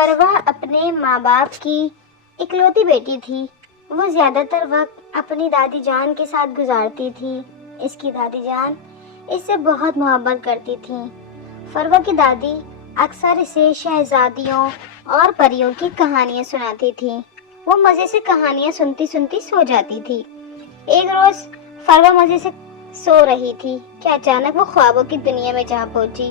فروا اپنے ماں باپ کی اکلوتی بیٹی تھی۔ وہ زیادہ تر وقت اپنی دادی جان کے ساتھ گزارتی تھی۔ اس کی دادی جان اس سے بہت محبت کرتی تھیں۔ فروا کی دادی اکثر اسے شہزادیوں اور پریوں کی کہانیاں سناتی تھی۔ وہ مزے سے کہانیاں سنتی سنتی سو جاتی تھی۔ ایک روز فروا مزے سے سو رہی تھی کہ اچانک وہ خوابوں کی دنیا میں جا پہنچی۔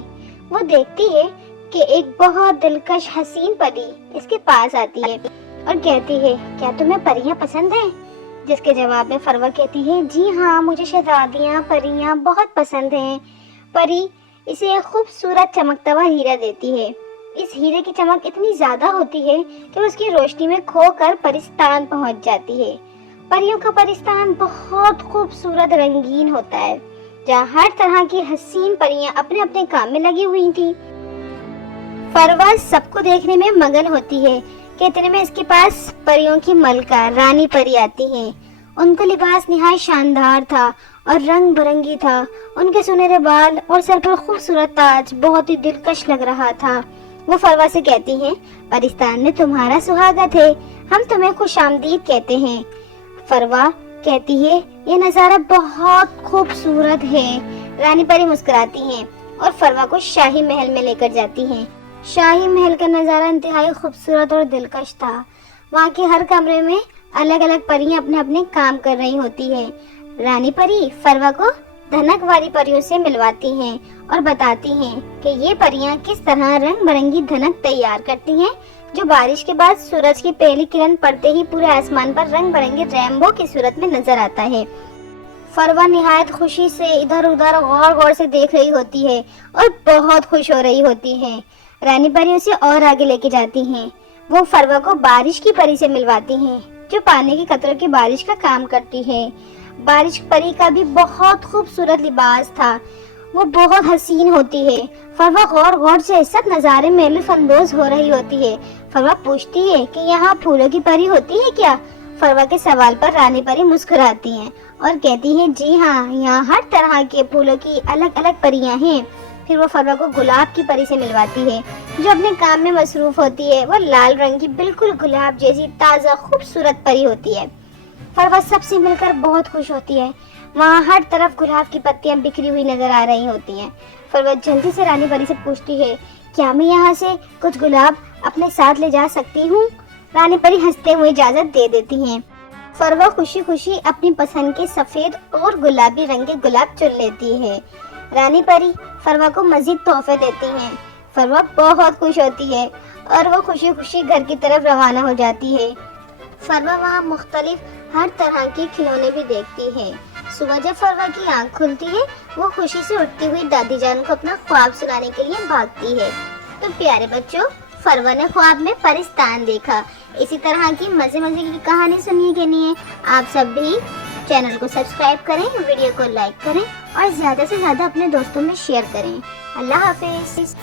وہ دیکھتی ہے کہ ایک بہت دلکش حسین پری اس کے پاس آتی ہے اور کہتی ہے، کیا تمہیں پریاں پسند ہیں؟ جس کے جواب میں فروا کہتی ہے، جی ہاں، مجھے شہزادیاں پریاں بہت پسند ہیں۔ پری اسے ایک خوبصورت چمکتا ہوا ہیرا دیتی ہے۔ اس ہیرے کی چمک اتنی زیادہ ہوتی ہے کہ اس کی روشنی میں کھو کر پرستان پہنچ جاتی ہے۔ پریوں کا پرستان بہت خوبصورت رنگین ہوتا ہے، جہاں ہر طرح کی حسین پریاں اپنے اپنے کام میں لگی ہوئی تھیں۔ فروا سب کو دیکھنے میں مگن ہوتی ہے کہ اتنے میں اس کے پاس پریوں کی ملکہ رانی پری آتی ہیں۔ ان کا لباس نہایت شاندار تھا اور رنگ برنگی تھا۔ ان کے سنہرے بال اور سر پر خوبصورت تاج بہت ہی دلکش لگ رہا تھا۔ وہ فروا سے کہتی ہیں، پرستان میں تمہارا سہاگت ہے، ہم تمہیں خوش آمدید کہتے ہیں۔ فروا کہتی ہے، یہ نظارہ بہت خوبصورت ہے۔ رانی پری مسکراتی ہیں اور فروا کو شاہی محل میں لے کر جاتی ہیں۔ شاہی محل کا نظارہ انتہائی خوبصورت اور دلکش تھا۔ وہاں کے ہر کمرے میں الگ الگ پریاں اپنے اپنے کام کر رہی ہوتی ہیں۔ رانی پری فروا کو دھنک والی پریوں سے ملواتی ہیں اور بتاتی ہیں کہ یہ پریاں کس طرح رنگ برنگی دھنک تیار کرتی ہیں، جو بارش کے بعد سورج کی پہلی کرن پڑتے ہی پورے آسمان پر رنگ برنگے رینبو کی صورت میں نظر آتا ہے۔ فروا نہایت خوشی سے ادھر ادھر غور غور سے دیکھ رہی ہوتی ہے اور بہت خوش ہو رہی ہوتی ہے۔ رانی پری اسے اور آگے لے کے جاتی ہیں۔ وہ فروا کو بارش کی پری سے ملواتی ہیں، جو پانی کے قطروں کی بارش کا کام کرتی ہے۔ بارش پری کا بھی بہت خوبصورت لباس تھا، وہ بہت حسین ہوتی ہے۔ فروا غور غور سے سب نظارے میں لطف اندوز ہو رہی ہوتی ہے۔ فروا پوچھتی ہے کہ یہاں پھولوں کی پری ہوتی ہے کیا؟ فروا کے سوال پر رانی پری مسکراتی ہیں اور کہتی ہیں، جی ہاں، یہاں ہر طرح کے پھولوں کی الگ الگ پریاں ہیں۔ پھر وہ فروا کو گلاب کی پری سے ملواتی ہے، جو اپنے کام میں مصروف ہوتی ہے۔ وہ لال رنگ کی بالکل گلاب جیسی تازہ خوبصورت پری ہوتی ہے۔ فروا سب سے مل کر بہت خوش ہوتی ہے۔ وہاں ہر طرف گلاب کی پتیاں بکھری ہوئی نظر آ رہی ہوتی ہیں۔ فروا جلدی سے رانی پری سے پوچھتی ہے، کیا میں یہاں سے کچھ گلاب اپنے ساتھ لے جا سکتی ہوں؟ رانی پری ہنستے ہوئے اجازت دے دیتی ہیں۔ فروا خوشی خوشی اپنی پسند کے سفید اور گلابی رنگ کے گلاب چن لیتی ہے۔ رانی پری فروا کو مزید تحفے دیتی ہیں۔ فروا بہت خوش ہوتی ہے اور وہ خوشی خوشی گھر کی طرف روانہ ہو جاتی ہے۔ فروا وہاں مختلف ہر طرح کے کھلونے بھی دیکھتی ہے۔ صبح جب فروا کی آنکھ کھلتی ہے، وہ خوشی سے اٹھتی ہوئی دادی جان کو اپنا خواب سنانے کے لیے بھاگتی ہے۔ تو پیارے بچوں، فروا نے خواب میں پرستان دیکھا۔ اسی طرح کی مزے مزے کی کہانی سننے کے لیے آپ سب بھی چینل کو سبسکرائب کریں، ویڈیو کو لائک کریں اور زیادہ سے زیادہ اپنے دوستوں میں شیئر کریں۔ اللہ حافظ۔